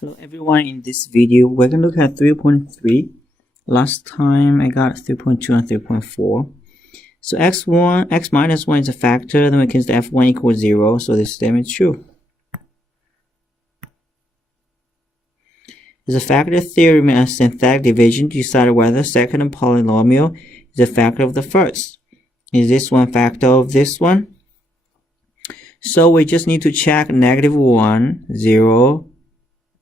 Hello everyone, in this video we're going to look at 3.3. Last time I got 3.2 and 3.4. So x minus 1 is a factor, then we can say f1 equals 0, so this statement is true. Is a factor theorem and synthetic division to decide whether second polynomial is a factor of the first. Is this one factor of this one? So we just need to check -1, 0,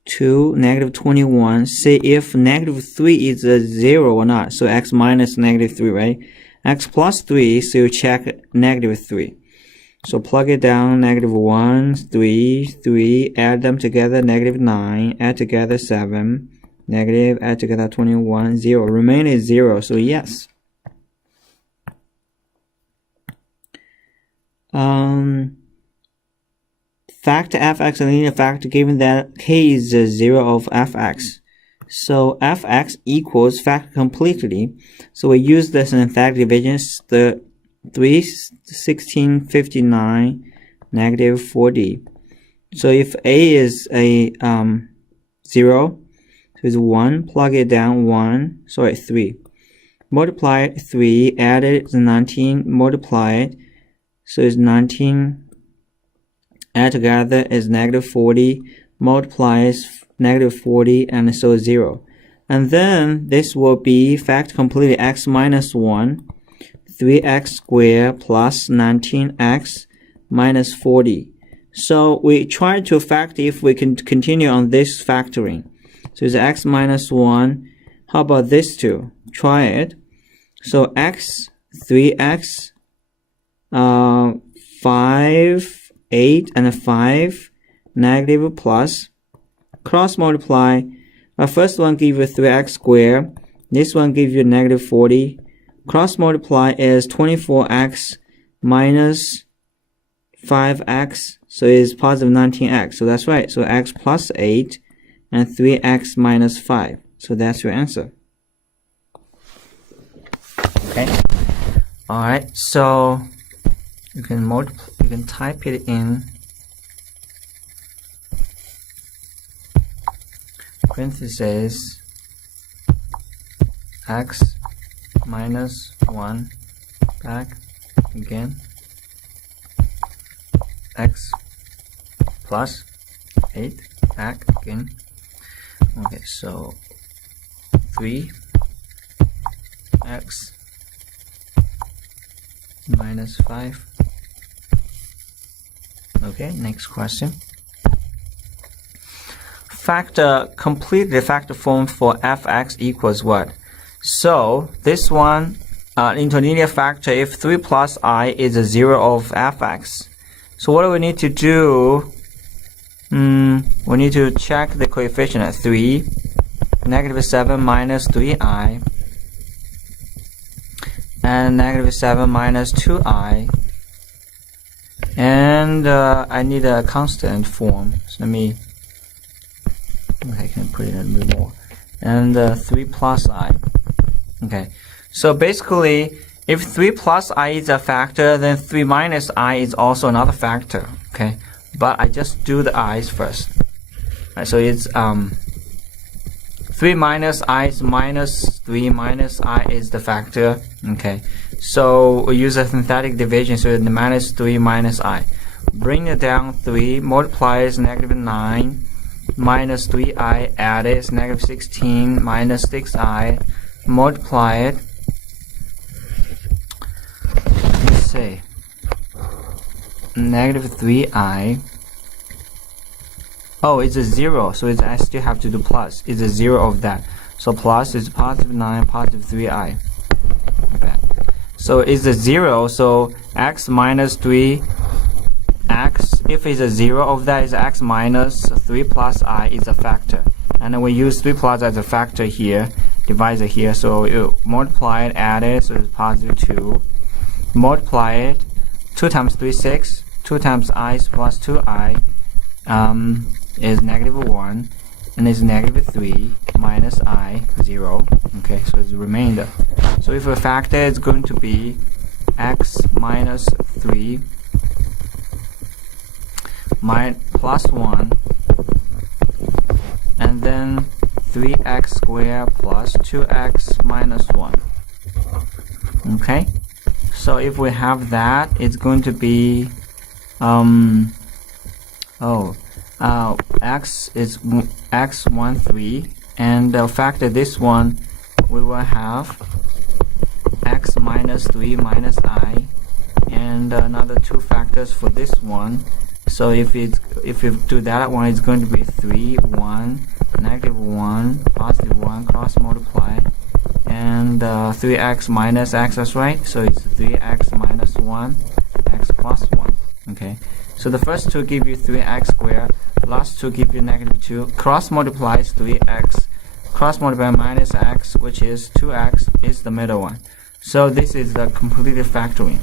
2, -21, see if -3 is a 0 or not. So x minus -3, right? X plus 3, so you check -3. So plug it down, -1, 3, 3, add them together, -9, add together 7, negative, add together 21, 0. Remain is 0, so yes. Factor fx, a linear factor given that k is the 0 of fx. So fx equals factor completely. So we use the synthetic division, the 3, 16, 59, -40. So if a is a 0, so it's 1, plug it down 1, sorry 3. Multiply 3, add it, 19, multiply it, so it's 19. Add together is -40, multiplies -40, and so 0. And then this will be factor completely x minus 1, 3x squared plus 19x minus 40. So we try to factor if we can continue on this factoring. So it's x minus 1. How about this two? Try it. So x, 3x, 5, 8 and 5, negative plus, cross multiply. First one give you 3x squared, this one gives you -40, cross multiply is 24x minus 5x, so it's positive 19x, so that's right, so x plus 8 and 3x minus 5, so that's your answer. Okay, alright, so you can type it in parentheses x minus 1 back again x plus 8 back again. Okay, so 3x minus 5. Okay, next question. Factor complete the factor form for fx equals what? So this one, interlinear factor, if 3 plus I is a 0 of fx. So what do we need to do? We need to check the coefficient at 3, -7 minus 3i, and -7 minus 2i. And I need a constant form. So let me, I can put it a bit more. And 3 plus I. Okay. So basically, if 3 plus I is a factor, then 3 minus I is also another factor. Okay. But I just do the i's first. Right, so it's 3 minus I is minus 3 minus I is the factor. Okay. So we use a synthetic division, so the minus 3 minus I. Bring it down 3, multiplies -9, minus 3i, add it, is -16, minus 6i, multiply it. Let's say -3i. Oh, it's a 0, so it's, I still have to do plus. It's a 0 of that. So plus is +9, +3i. Okay. So it's a 0, so x minus 3, x, if it's a 0 of that, is x minus 3 plus I is a factor. And then we use 3 plus as a factor here, divisor here, so you multiply it, add it, so it's +2. Multiply it, 2 times 3, 6, 2 times I plus 2i is -1, and it's -3 minus I, 0. Okay, so it's the remainder. So if a factor is going to be x minus 3 plus 1 and then 3x squared plus 2x minus 1. Okay, so if we have that, it's going to be x is x1 3, and the factor this one we will have x minus 3 minus I, and another 2 factors for this one. So if you do that one, it's going to be 3 1 negative 1 positive 1 cross multiply, and 3x minus x, that's right, so it's 3x minus 1 x plus 1. Okay, so the first two give you 3x squared, last two give you negative 2, cross multiplies 3x, cross multiply minus x, which is 2x, is the middle one. So this is the completed factoring.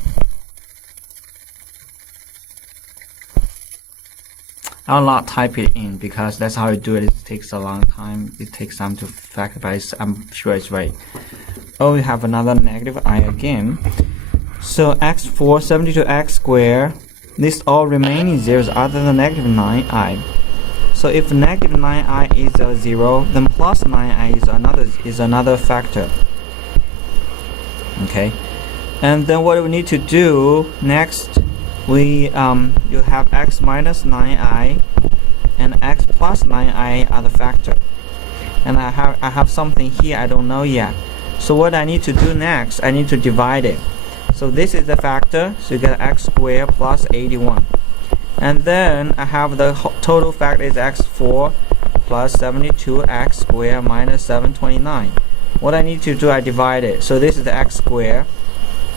I'll not type it in because that's how you do it. It takes a long time. It takes time to factor, but I'm sure it's right. Oh, we have another negative I again. So x4, 72x squared. List all remaining zeros other than negative 9i. So if negative 9i is a 0, then plus 9i is another factor. Okay, and then what we need to do next, we you have x minus 9i and x plus 9i are the factor, and I have something here I don't know yet. So what I need to do next, I need to divide it. So this is the factor, so you get x squared plus 81, and then I have the total factor is x4 plus 72x squared minus 729. What I need to do, I divide it. So this is the x squared,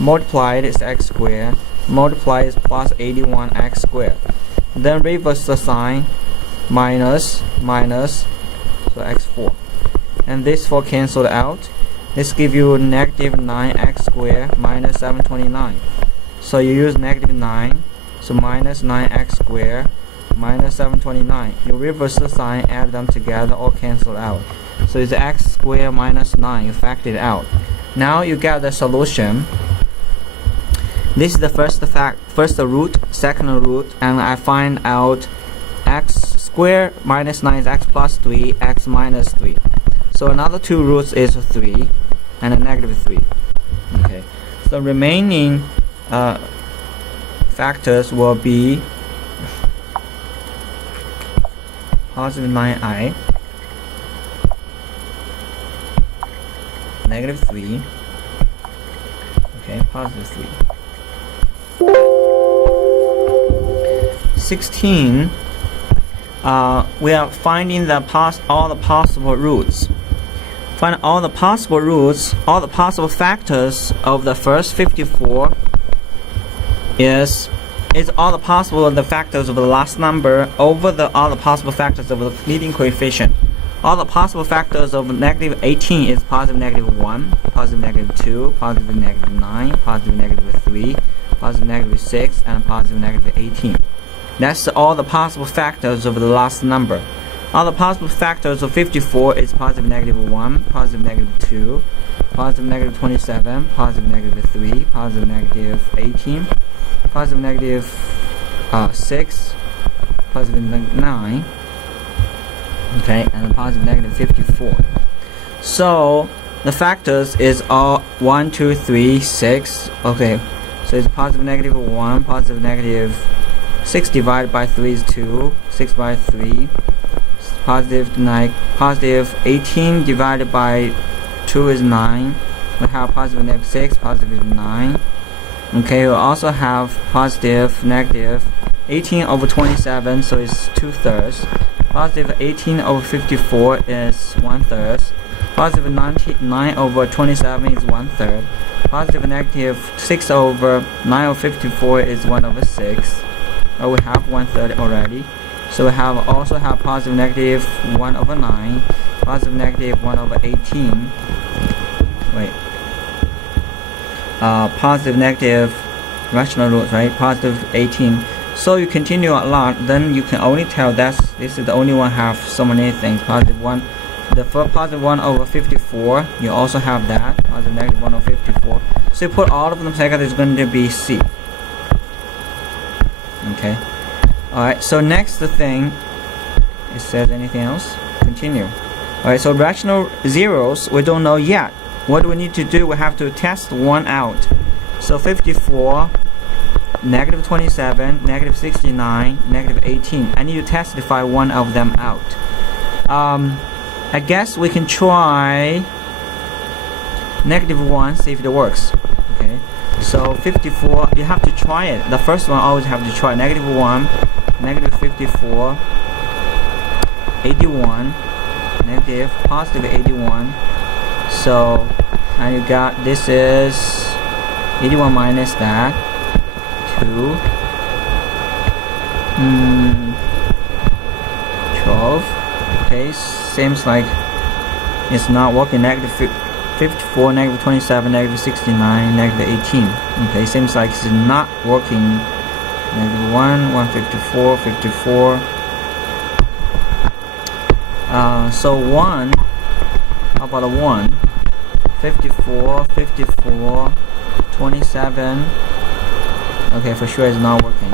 multiplied is x squared, multiply is plus 81x squared. Then reverse the sign, minus, so x4. And this 4 cancelled out. This gives you negative 9x squared minus 729. So you use negative 9, so minus 9x squared minus 729. You reverse the sign, add them together, all cancel out. So it's x squared minus 9, you factor it out. Now you get the solution. This is the first root, second root, and I find out x squared minus 9 is x plus 3, x minus 3. So another 2 roots is 3 and a negative 3. Okay, so remaining factors will be positive 9i, negative 3, okay, positive 3. 16, we are finding all the possible roots. Find all the possible roots, all the possible factors of the first 54 is all the possible factors of the last number over all the possible factors of the leading coefficient. All the possible factors of negative 18 is positive negative 1, positive negative 2, positive negative 9, positive negative 3, positive negative 6, and positive negative 18. That's all the possible factors of the last number. All the possible factors of 54 is positive negative 1, positive negative 2, positive negative 27, positive negative 3, positive negative 18, positive negative 6, positive negative 9, okay, and positive negative 54. So the factors is all 1, 2, 3, 6. Okay, so it's positive negative 1, positive negative 6 divided by 3 is 2, 6 by 3, positive 18 divided by 2 is 9. We have positive negative 6, positive 9. Okay, we also have positive negative 18 over 27, so it's 2/3. Positive 18 over 54 is 1/3. Positive 99 over 27 is 1/3. Positive negative 6 over 9 over 54 is 1/6. Oh, we have 1/3 already. So we also have positive negative 1/9, positive negative 1/18. Wait. Positive negative rational roots, right? Positive 18. So you continue a lot, then you can only tell this is the only one have so many things. Positive 1, the first positive 1/54, you also have that, positive negative 1/54. So you put all of them together, it's going to be C. Okay. Alright, so next thing, it says anything else? continue. Alright, so rational zeros, we don't know yet. What do we need to do? We have to test one out. So 54, negative 27, negative 69, negative 18. I need to testify one of them out. I guess we can try negative 1, see if it works. Okay, so 54, you have to try it. The first one always have to try. Negative 1, negative 54, 81, negative, positive 81. So, and you got, this is 81 minus that, 2, 12. Okay, seems like it's not working. Negative 54, negative 27, negative 69, negative 18. Okay, seems like it's not working. Negative 1, 154, 54. So 1, how about a 1? 54, 54, 27. Okay, for sure it's not working.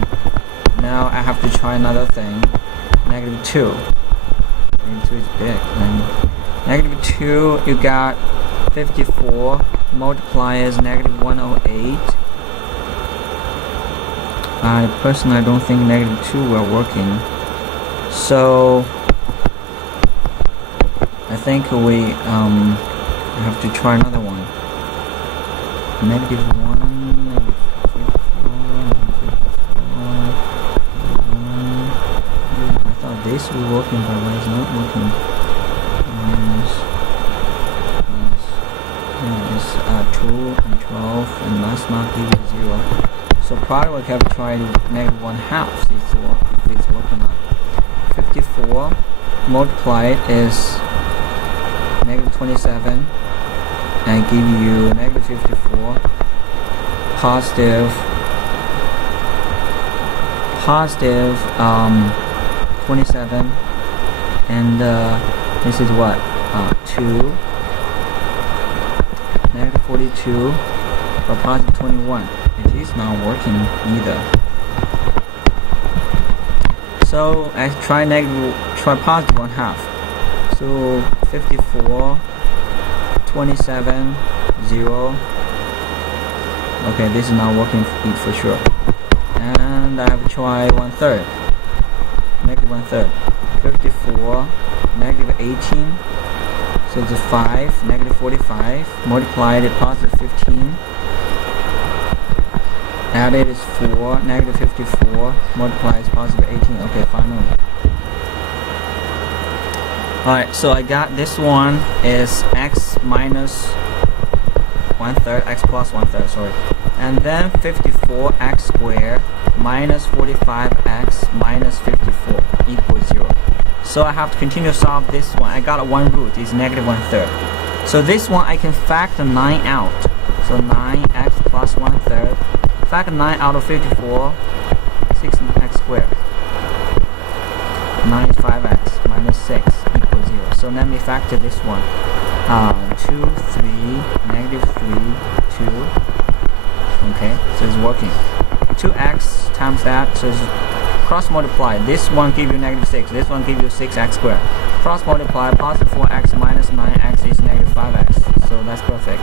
Now I have to try another thing. Negative 2. Negative 2 is big. And negative 2, you got 54, multiply is negative 108. Personally, I don't think negative 2 were working. So I think we have to try another one. Negative 1, negative 54, I thought this was working, but why is not working? Minus 2 and 12, and last not give it 0. So probably we can try negative 1/2, see if it's working or not. 54 multiplied is negative 27, and give you negative 54, positive 27, and this is what, 2, negative 42, or positive 21. It is not working either. So I try positive 1/2. So 54, 27, 0. Okay, this is not working for sure. And I have to try 1/3. Negative 1/3. 54, negative 18. So it's 5, negative 45. Multiplied it positive 15. Added is 4, negative 54. Multiplied is positive 18. Okay, finally. Alright, so I got this one is x minus 1/3, x plus 1/3, sorry. And then 54x squared minus 45x minus 54 equals 0. So I have to continue to solve this one. I got one root, is negative 1/3. So this one I can factor 9 out. So 9x plus 1/3. Factor 9 out of 54, 16x squared. 9 is 5x minus 6 equals 0. So let me factor this one. 2, 3, negative 3, 2. Okay, so it's working. 2x times that, so it's cross multiply. This one give you negative 6. This one give you 6x squared. Cross multiply, positive 4x minus 9x is negative 5x. So that's perfect.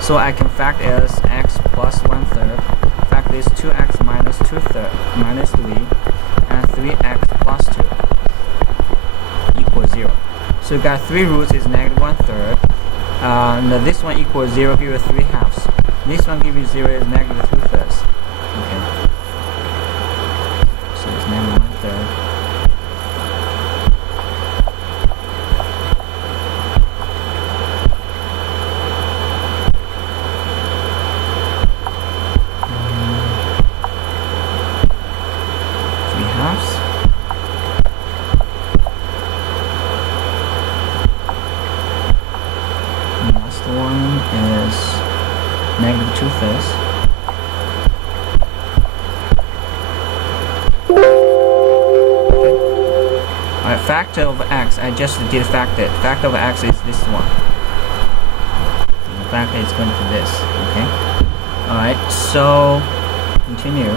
So I can factor as x plus 1/3. Factor is 2x minus 2/3 minus 3, and 3x plus 2 equals 0. So you got 3 roots is negative 1/3. This one equals 0, give you 3/2. This one give you 0 is negative 2/3. Okay. So it's negative 1/3. One is negative 2/3. Alright, factor of x, I just did factor it. Factor of x is this one. The factor is going to be this, okay? Alright, so continue.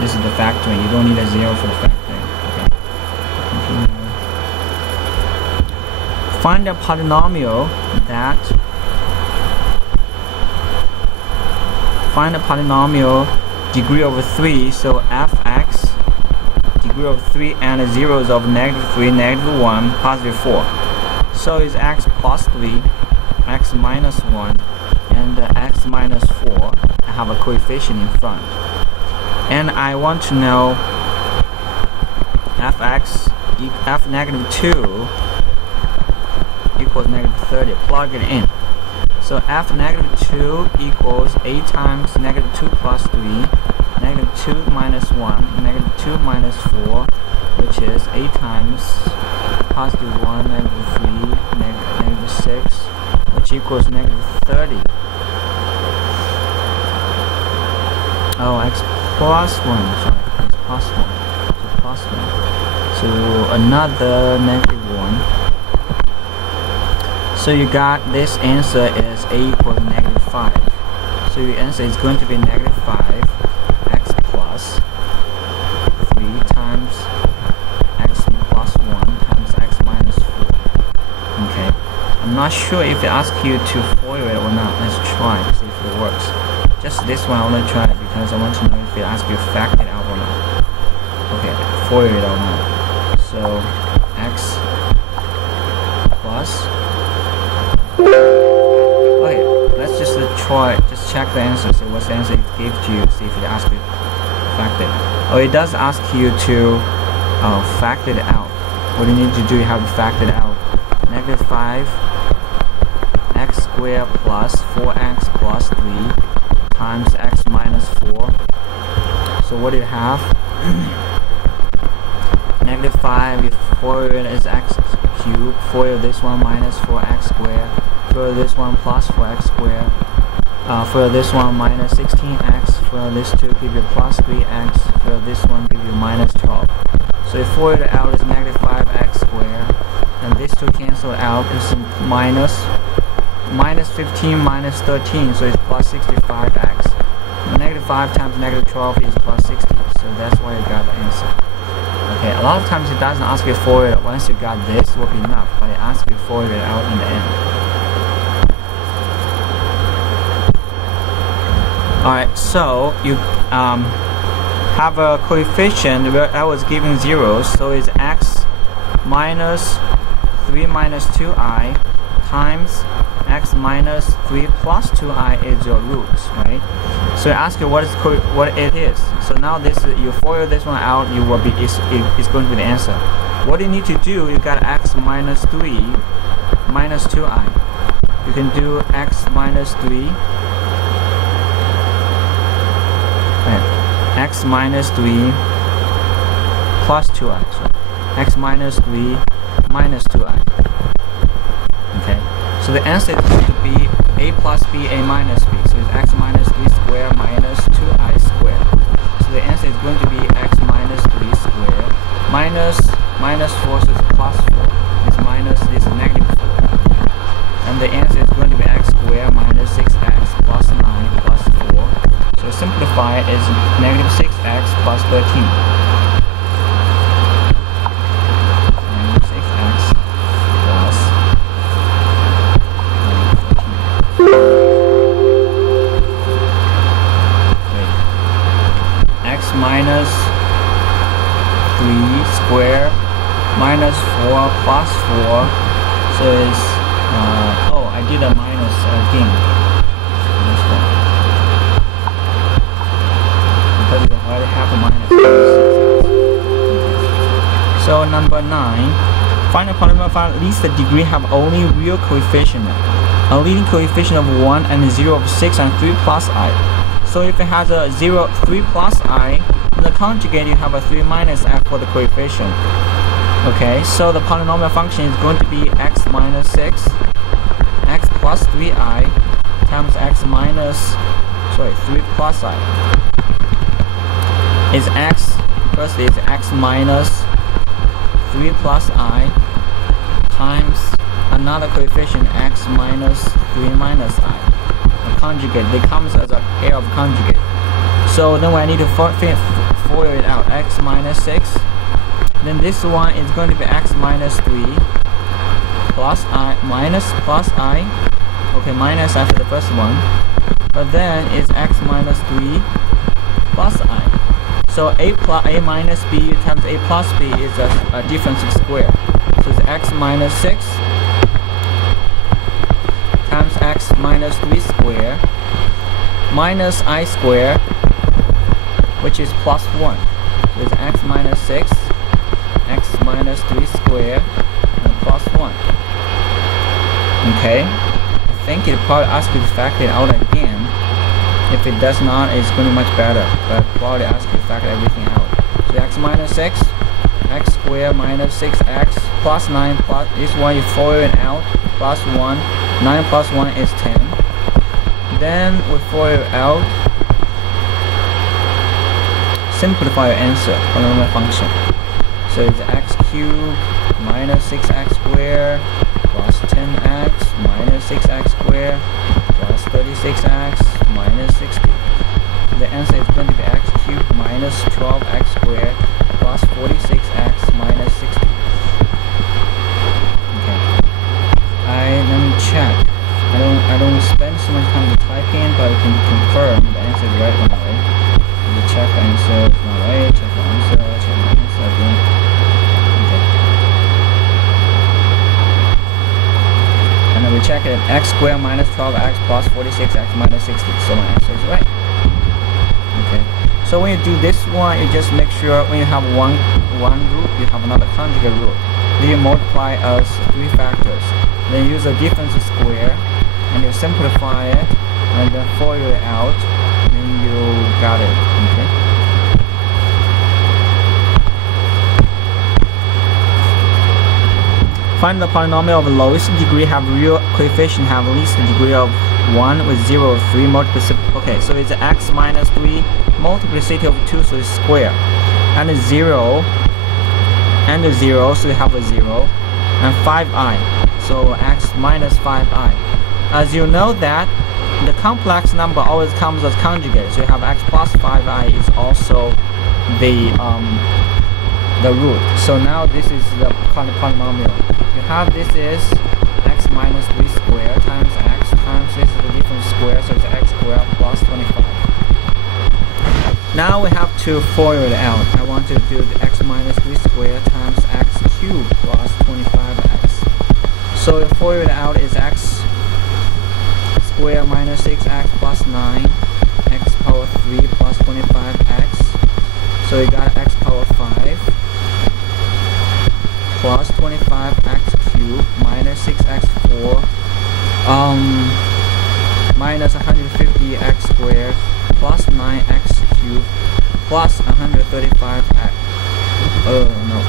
This is the factoring. You don't need a 0 for the factoring. Okay. Continue. Find a polynomial degree over 3. So fx degree over 3 and the zeros of -3, -1, +4. So it's x plus 3, x minus 1, and x minus 4. I have a coefficient in front. And I want to know f -2 equals -30. Plug it in. So f -2 equals 8 times -2 plus 3, -2 minus 1, -2 minus 4, which is 8 times +1, -3, -6, which equals -30. Oh, x plus 1, sorry, x plus 1, so plus 1. So another -1. So you got this answer is a equals -5. So your answer is going to be -5 x plus 3 times x plus 1 times x minus 4. Okay. I'm not sure if it asks you to FOIL it or not. Let's try to see if it works. Just this one I want to try it because I want to know if it asks you to factor it out or not. Okay, FOIL it or not. So x plus. Okay, let's just try, just check the answer. So what's the answer it gave to you? See if it asks you to factor it. Oh, it does ask you to factor it out. What you need to do, you have to factor it out. -5 x squared plus 4x plus 3 times x minus 4. So what do you have? -5, if FOIL it is x cubed, FOIL this one minus 4x squared, FOIL this one plus 4x squared, FOIL this one minus 16x, FOIL this two give you plus 3x, FOIL this one give you minus 12. So if FOIL it out is -5x squared, and these two cancel out, is minus 15 minus 13, so it's plus 65x. -5 times -12 is plus 60, so that's why you got the answer. Okay, a lot of times it doesn't ask you for it. Once you got this, will be enough, but it asks you for it out in the end. Alright, so you have a coefficient where I was given zeros, so it's x minus 3 minus 2i times x minus 3 plus 2i is your roots, right? So I ask you what it is. So now this you FOIL this one out, you will be it's going to be the answer. What you need to do, you got x minus 3 minus 2i. You can do x minus 3 x minus 3 plus 2i. So x minus 3 minus 2i. Okay. So the answer is going to be a plus b, a minus b. So it's x minus 3 squared minus 2i squared. So the answer is going to be x minus 3 squared minus 4, so it's plus 4. It's minus this -4. And the answer is going to be x squared minus 6x plus 9 plus 4. So simplify it is -6x plus 13. Minus 3 squared minus 4 plus 4, so it's oh, I did a minus again. This one, because you already have a minus. So number 9, find a polynomial find at least the degree have only real coefficient, a leading coefficient of 1 and 0 of 6 and 3 plus I. So if it has a 0, 3 plus I, in the conjugate you have a 3 minus f for the coefficient. Okay, so the polynomial function is going to be x minus 6, x plus 3i times x minus, 3 plus I. Is x, first is x minus 3 plus I times another coefficient x minus 3 minus I. Conjugate, they comes as a pair of conjugate. So then I need to FOIL it out, x minus 6. Then this one is going to be x minus 3 plus I minus plus I. Okay, minus after the first one. But then it's x minus 3 plus I. So a minus b times a plus b is a difference square. So it's x minus 6 times x minus 3 square minus I square, which is plus 1. So it's x minus 6, x minus 3 square, and plus 1. Okay, I think it probably asks you to factor it out again. If it does not, it's going to be much better, but probably ask you to factor everything out. So x minus 6, x squared minus 6x plus 9 plus, this one you FOIL it out, plus 1, 9 plus 1 is 10. Then we FOIL out, simplify your answer, polynomial function. So it's x cubed minus 6x squared plus 10x minus 6x squared plus 36x minus 60. The answer is going to be x cubed minus 12x squared plus 46x minus 60. Okay. Let me check. I don't spend so much time typing, but I can confirm the answer is right or not right. You check the answer is not right, check the answer, check the answer again. Okay. And then we check it, x squared minus 12x plus 46x minus 60, so my answer is right. Okay. So when you do this one, you just make sure when you have one root, you have another conjugate root. Then you multiply as 3 factors. Then use a difference square, and you simplify it, and then FOIL it out, and then you got it. Okay. Find the polynomial of lowest degree have real coefficient have least degree of 1 with 0 of 3 multiplicity. Okay, so it's x minus 3 multiplicity of 2, so it's square, and 0 and 0, so you have a 0, and 5i, so x minus 5i. As you know that the complex number always comes as conjugate, so you have x plus 5i is also the root. So now this is the polynomial. You have this is x minus 3 squared times x times this is the difference square, so it's x squared plus 25. Now we have to FOIL it out. I want to do the x minus 3 squared times x cubed plus 25x. So the FOIL it out is x squared minus 6x plus 9, x power 3 plus 25x. So we got x power 5 plus 25x cubed minus 6x4 minus 150x squared plus 9x cubed plus 135x. Oh no.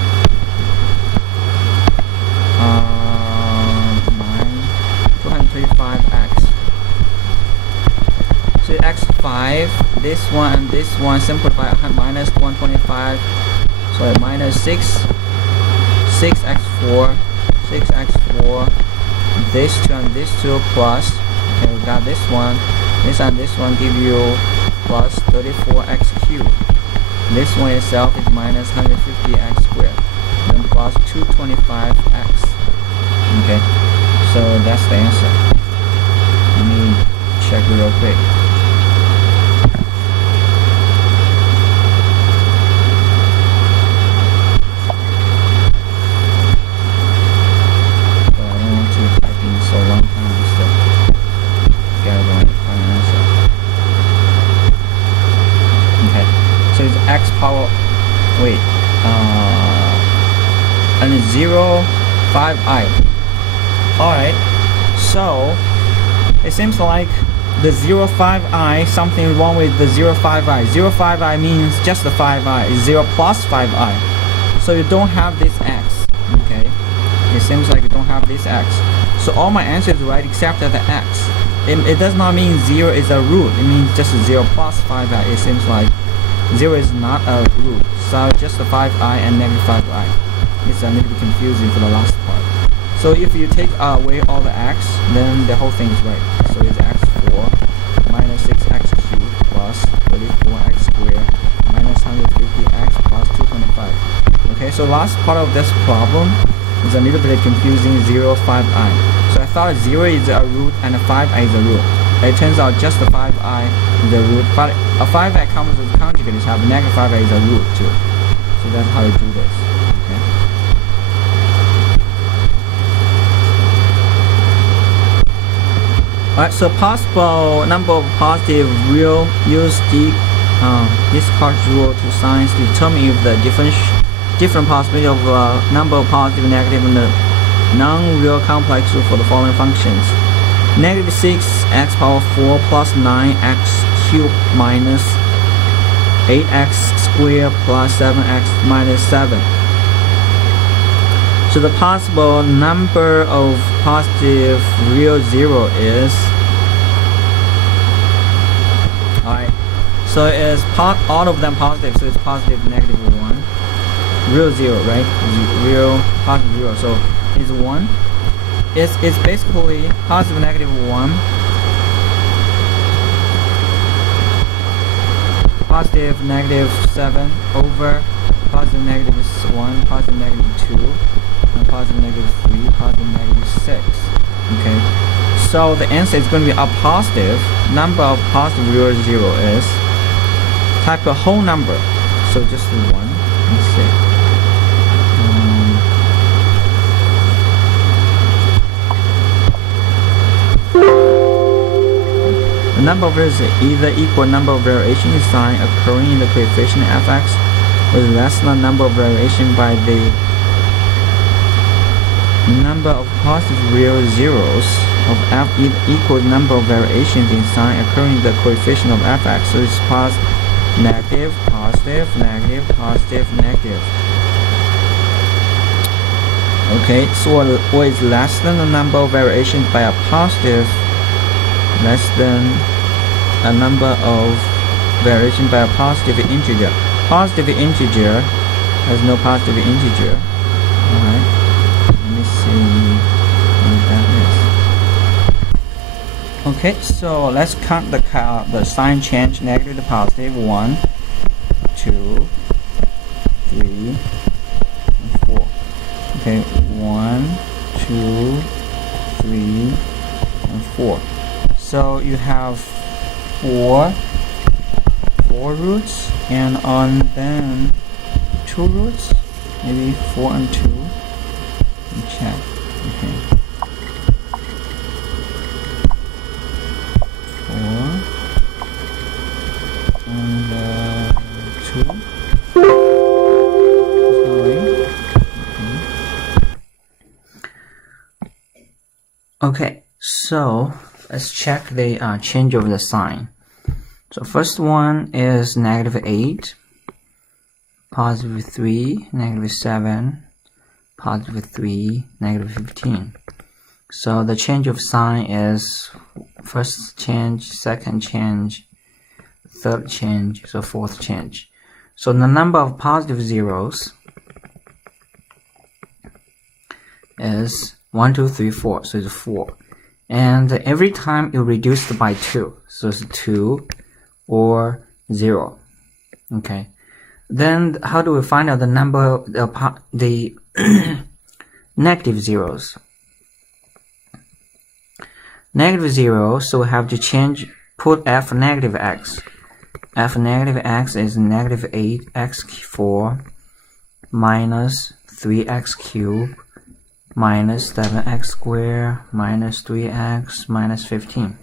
235x. So x5, this one and this one simplify, minus 125, so minus 6x4, 6x4, this 2 and this 2 plus, okay, we got this one, this and this one give you plus 34x cubed. This one itself is minus 150x squared, then plus 225x. Okay, so that's the answer. Let me check it real quick. X power, wait, and 0, 5i. Alright, so it seems like the 0, 5i, something wrong with the 0, 5i. 0, 5i means just the 5i, is 0 plus 5i. So you don't have this x, okay? It seems like you don't have this x. So all my answers is right except that the x. It does not mean 0 is a root, it means just 0 plus 5i. It seems like 0 is not a root, so just the 5i and negative 5i. It's a little bit confusing for the last part. So if you take away all the x, then the whole thing is right. So it's x4 minus 6x cubed plus 34x squared minus 150 Okay, so last part of this problem is a little bit confusing. 0, 5i. So I thought 0 is a root and 5i is a root. It turns out just the 5i is a root, but a 5i comes with conjugates have negative 5i is a root too. So that's how you do this. Okay. Alright, so possible number of positive real, use discard rule to science to determine if the different possibility of number of positive, negative, and non-real complex for the following functions: negative 6x power 4 plus 9x cubed minus 8x squared plus 7x minus 7. So the possible number of positive real 0 is, alright, so it's all of them positive, so it's positive, negative 1, real 0, right? Real positive 0, so it's 1. It's basically positive, negative 1, positive, negative 7 over positive, negative 1, positive, negative 2, and positive, negative 3, positive, negative 6. Okay, so the answer is going to be a positive number of positive real 0 is type a whole number, so just 1. Let's see. The number of variables is either equal number of variation in sign occurring in the coefficient fx with less than the number of variation by the number of positive real zeros of f equals number of variations in sign occurring in the coefficient of fx. So it's positive, negative, positive, negative, positive, negative. Okay, so what is less than the number of variations by a positive, less than a number of variation by a positive integer. Positive integer has no positive integer. Alright, let me see what that is. Okay, so let's count the sign change, negative to positive. 1, 2, 3, and 4. Okay, 1, 2, 3, and 4. So you have four roots, and on them 2 roots, maybe 4 and 2. And check. Okay. 4 and 2. Okay, so let's check the change of the sign. So first one is negative 8, positive 3, negative 7, positive 3, negative 15. So the change of sign is first change, second change, third change, so fourth change. So the number of positive zeros is 1, 2, 3, 4, so it's 4. And every time you reduce it by 2, so it's 2 or 0. Okay. Then how do we find out the number of the negative zeros? Negative 0, so we have to put f negative x. F negative x is negative 8x4 minus 3x cubed minus 7x squared minus 3x minus 15.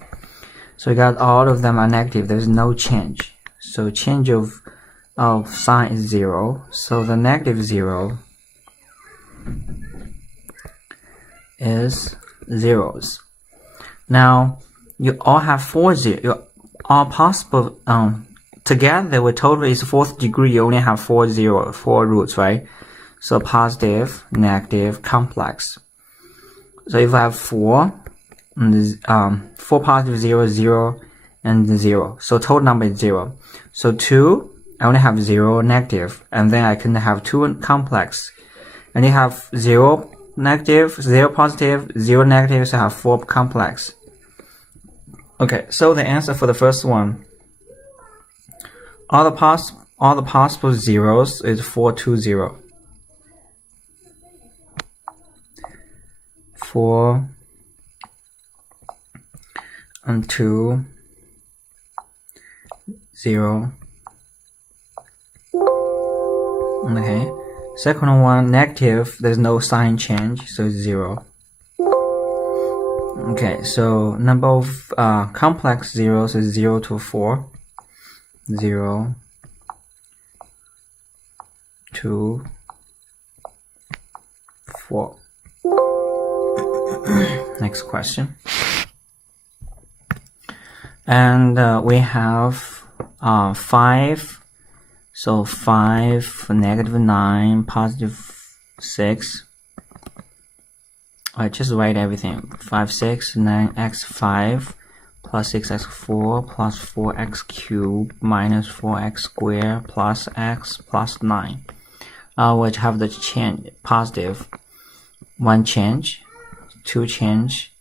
So we got all of them are negative. There's no change. So change of sign is 0. So the negative 0 is zeros. Now you all have 4 zeros. You all possible together with total is 4th degree. You only have 4 roots, right? So positive, negative, complex. So if I have 4 positive 0, 0, and 0. So total number is 0. So 2, I only have 0 negative, and then I can have 2 complex. And you have 0 negative, 0 positive, 0 negative, so I have 4 complex. Okay, so the answer for the first one, all the possible zeros is 4, 2, 0. 4 and 2 0. Okay, second one negative, there's no sign change, so it's 0. Okay, so number of complex zeros is 0 to 4. 0 to 4. Next question. And we have 5. So 5, negative 9, positive 6. I just write everything. 5, 6, 9x 5 plus 6x4 plus 4x cubed minus 4x squared plus x plus 9. Which have the change positive 1 change, 2 change,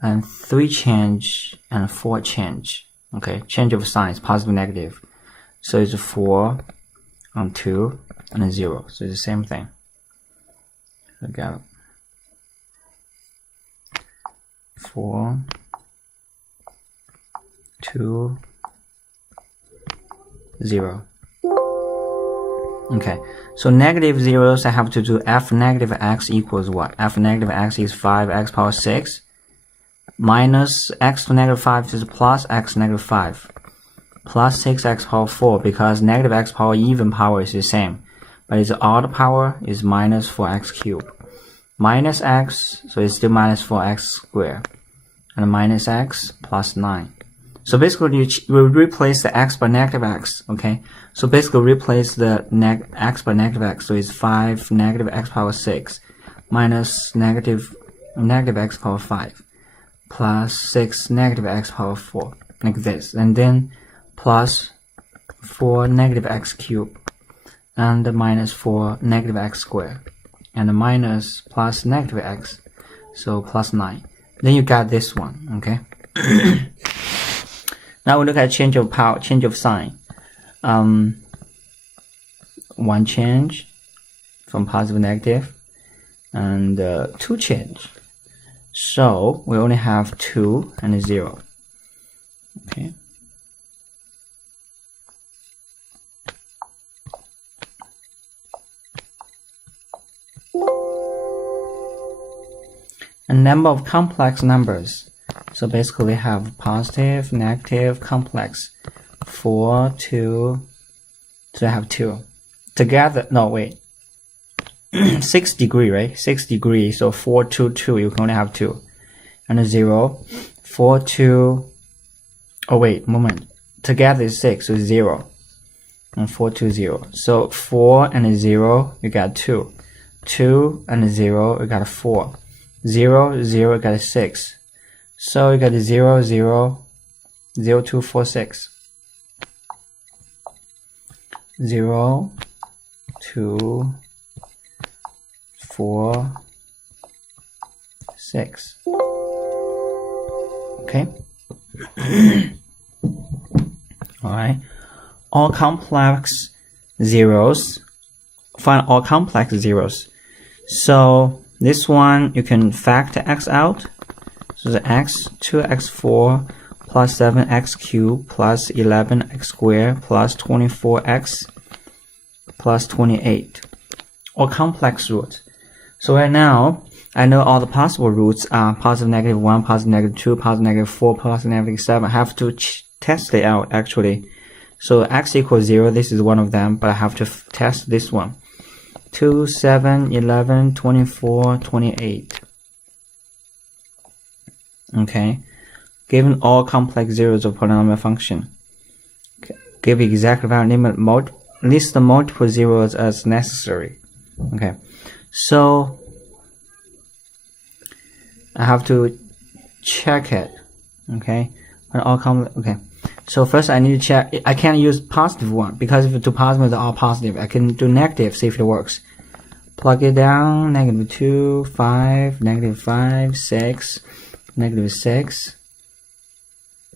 and 3 change, and 4 change. Okay, change of signs, positive, negative. So it's 4 and 2 and a 0. So it's the same thing. So got 4, 2, 0. Okay, so negative zeros, I have to do f negative x equals what? F negative x is 5x power 6 minus x to negative 5 is plus x negative 5 plus 6x power 4, because negative x power even power is the same, but its odd power is minus 4x cubed. Minus x, so it's still minus 4x squared, and minus x plus 9. So basically we replace the x by negative x, okay? So basically replace the x by negative x, so it's 5 negative x power 6 minus negative x power 5 plus 6 negative x power 4, like this, and then plus 4 negative x cubed and minus 4 negative x squared and minus plus negative x, so plus 9. Then you got this one, okay? Now we look at change of power, change of sign. 1 change from positive negative, and 2 change. So we only have 2 and a 0. Okay. A number of complex numbers. So basically we have positive, negative, complex. 4, 2, so I have 2. Together, no wait. 6 degree, right? 6 degrees, so 4, 2, 2, you can only have 2. And a 0. 4, 2, oh wait, moment. Together is 6, so 0. And 4, 2, 0. So 4 and a 0, you got 2. 2 and a 0, you got a 4. 0, 0, you got a 6. So you got a 0, 0, 0, 2, 4, 6. 0, 2, 4, 6. Okay. Alright. All complex zeros. Find all complex zeros. So this one you can factor x out. So the x, 2x4 plus 7x cubed plus 11x squared plus 24x plus 28. Or complex roots. So right now, I know all the possible roots are positive negative 1, positive negative 2, positive negative 4, positive negative 7. I have to test it out actually. So x equals 0, this is one of them, but I have to test this one. 2, 7, 11, 24, 28. Okay. Given all complex zeros of polynomial function, give exact value limit list the multiple zeros as necessary. Okay. So I have to check it. Okay. When all okay. So first I need to check. I can't use positive one because if the two positives are all positive, I can do negative, see if it works. Plug it down. Negative 2, 5, negative 5, 6, negative 6,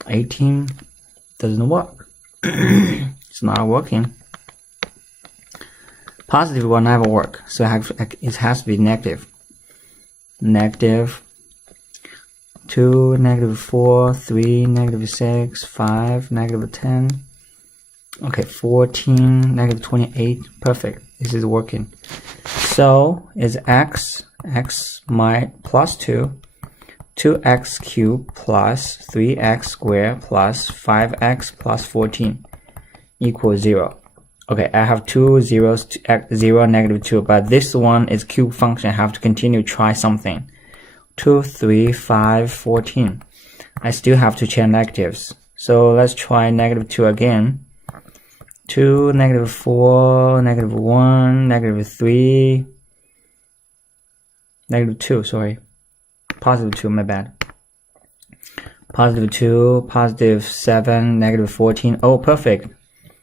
18. Doesn't work. It's not working. Positive will never work, so it has to be negative. negative 2, negative 4, 3, negative 6, 5, negative 10. Okay, 14, negative 28. Perfect. This is working. So is x plus 2, 2x cubed plus 3x squared plus 5x plus 14 equals 0. Okay, I have two zeros, 0, negative 2, but this one is cube function. I have to continue try something. 2, 3, 5, 14. I still have to check negatives. So let's try negative 2 again. 2, negative 4, negative 1, negative 3, negative 2, sorry. Positive 2, my bad. Positive 2, positive 7, negative 14. Oh, perfect.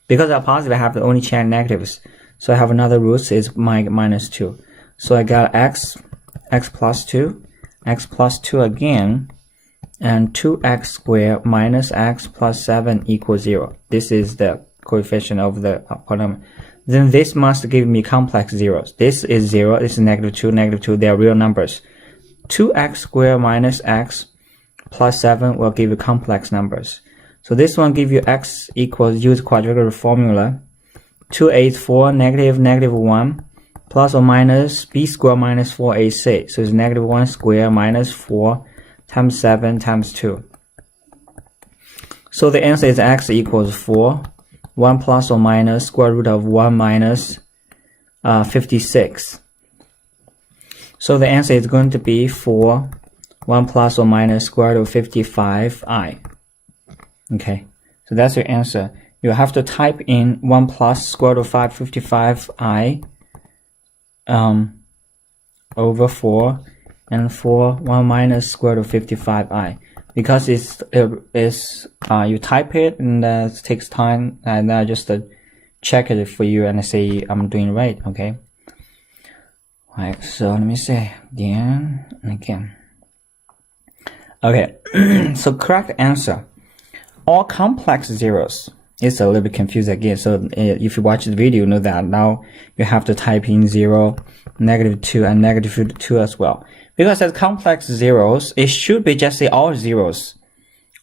Because I'm positive, I have to only check negatives. So I have another root is minus 2. So I got x plus 2, x plus 2 again, and 2x squared minus x plus 7 equals 0. This is the coefficient of the polynomial. Then this must give me complex zeros. This is 0, this is negative 2, negative 2. They are real numbers. 2x squared minus x plus 7 will give you complex numbers. So this one give you x equals, use quadratic formula, 284 negative negative 1 plus or minus b squared minus 4ac. So it's negative 1 squared minus 4 times 7 times 2. So the answer is x equals 4, 1 plus or minus square root of 1 minus 56. So the answer is going to be 4, 1 plus or minus square root of 55i. Okay, so that's your answer. You have to type in 1 plus square root of 555i over 4 and 4 1 minus square root of 55i. Because you type it and it takes time, and I just check it for you and I say I'm doing right. Okay. Alright, so let me say again and again. Okay, so correct answer. All complex zeros. It's a little bit confused again. So if you watch the video, you know that now you have to type in 0, negative 2, and negative 2 as well. Because as complex zeros, it should be just say all zeros,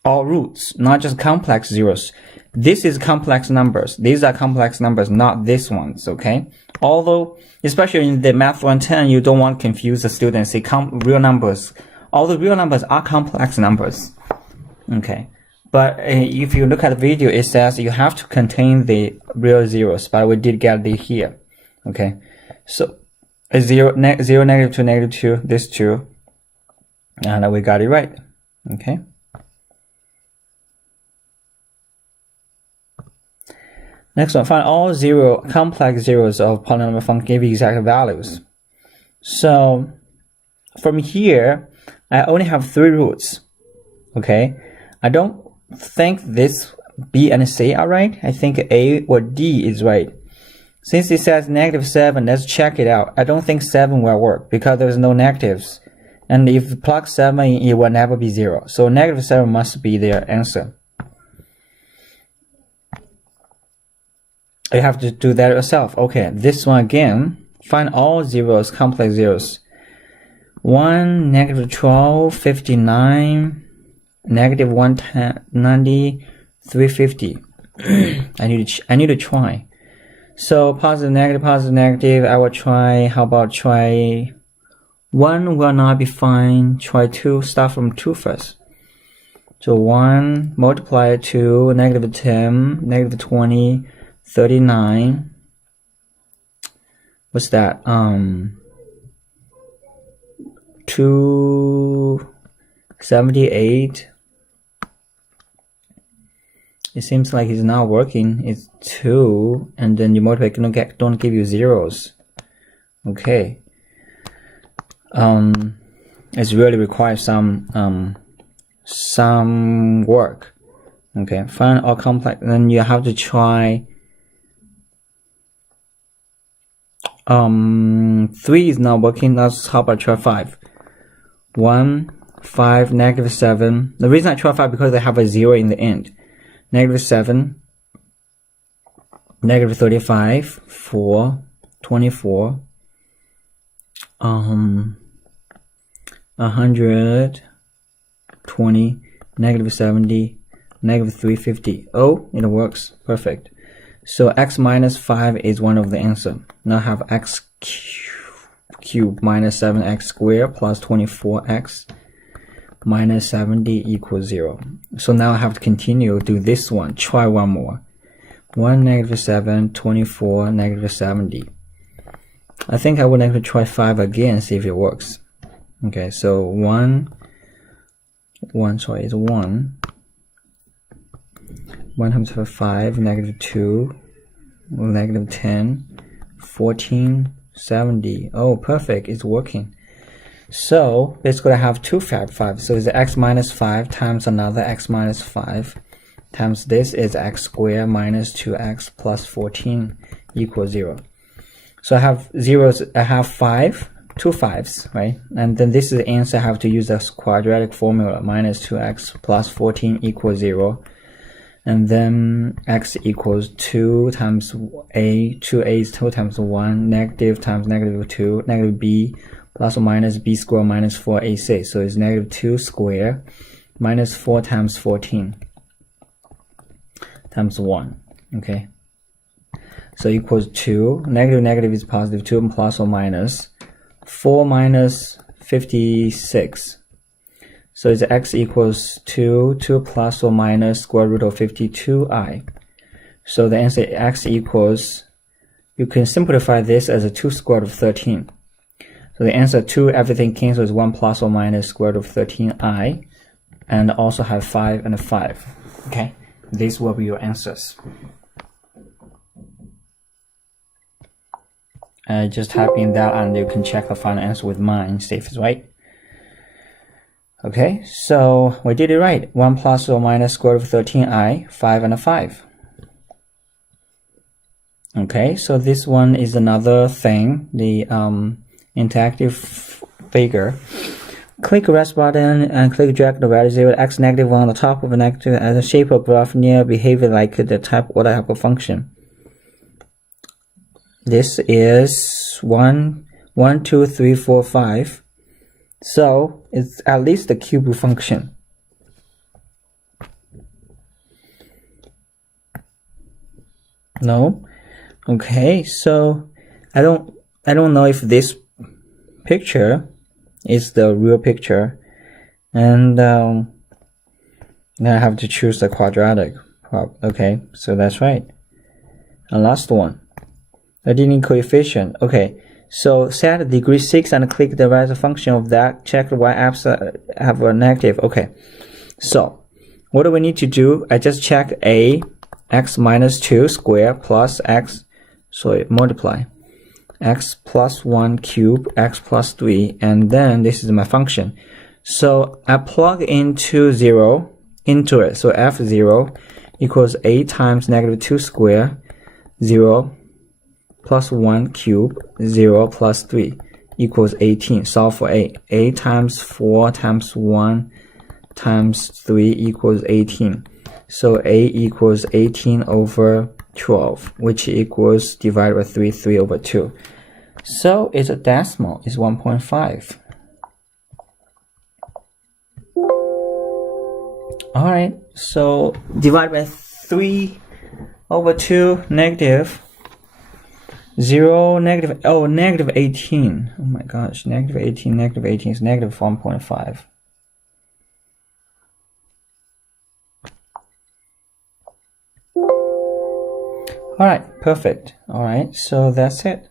all roots, not just complex zeros. This is complex numbers. These are complex numbers, not these ones, okay? Although, especially in the Math 110, you don't want to confuse the students, say real numbers. All the real numbers are complex numbers, okay? But if you look at the video, it says you have to contain the real zeros, but we did get the here, okay? So, 0, negative 2, negative 2, this 2, and we got it right, okay? Next one, find all complex zeros of polynomial function give exact values. So, from here, I only have 3 roots, okay? I don't think this B and C are right. I think A or D is right. Since it says negative 7, let's check it out. I don't think 7 will work because there's no negatives. And if you plug 7 in, it will never be 0. So negative 7 must be their answer. You have to do that yourself. Okay, this one again. Find all zeros, complex zeros. 1, negative 12, 59, negative 190, 350. I need to try. So positive, negative, I will try, how about try 1 will not be fine, try 2, start from 2 first. So 1, multiply 2, negative 10, negative 20, 39, what's that, 278, it seems like it's not working. It's 2, and then you multiply, don't give you zeros. Okay. It's really requires some work. Okay, find all complex. Then you have to try. 3 is not working. Let's how about try 5? 1, 5, negative 7. The reason I try 5 because I have a 0 in the end. Negative 7, negative 35, 4, 24, 120, negative 70, negative 350. Oh, it works. Perfect. So x minus 5 is one of the answer. Now I have x cubed minus 7x squared plus 24x minus 70 equals 0. So now I have to continue, do this one. Try one more. 1, negative 7, 24, negative 70. I think I would like to try 5 again, see if it works. Okay, so 1 times 5, negative 2, negative 10, 14, 70. Oh, perfect, it's working. So basically I have two fact 5. So it's x minus 5 times another x minus 5 times this is x squared minus 2x plus 14 equals 0. So I have zeros, I have 2 5s, right? And then this is the answer. I have to use this quadratic formula, minus 2x plus 14 equals 0. And then x equals 2 times a, 2a is 2 times 1, negative times negative 2, negative b plus or minus b squared minus 4ac. So it's negative 2 squared minus 4 times 14 times 1. Okay. So equals 2. Negative negative is positive 2 plus or minus 4 minus 56. So it's x equals 2 plus or minus square root of 52i. So the answer x equals, you can simplify this as a 2 square root of 13. So the answer 2, everything cancels, 1 plus or minus square root of 13i, and also have 5 and 5. Okay, these will be your answers. Just type in that and you can check the final answer with mine, see if it's right. Okay, so we did it right. 1 plus or minus square root of 13i, 5 and 5. Okay, so this one is another thing, the interactive figure. Click rest button and click drag the value 0, x negative 1 on the top of a negative as a shape of graph near behavior like the type order hyperfunction. This is 1, 2, 3, 4, 5. So it's at least the cube function. No? Okay, so I don't know if this picture is the real picture, and then I have to choose the quadratic. Okay, so that's right. And last one, the Gini coefficient. Okay, so set degree 6 and click the right function of that. Check the y-axis have a negative. Okay, so what do we need to do? I just check a x minus 2 square plus x, multiply x plus 1 cube, x plus 3, and then this is my function. So I plug into 0 into it. So f0 equals a times negative 2 square, 0 plus 1 cube, 0 plus 3 equals 18. Solve for a. A times 4 times 1 times 3 equals 18. So a equals 18 over 12, which equals divided by 3 over 2. So it's a decimal, it's 1.5. Alright, so divide by 3 over 2, negative 0, negative, oh, negative 18. Oh my gosh, negative 18 is negative 1.5. Alright, perfect. Alright, so that's it.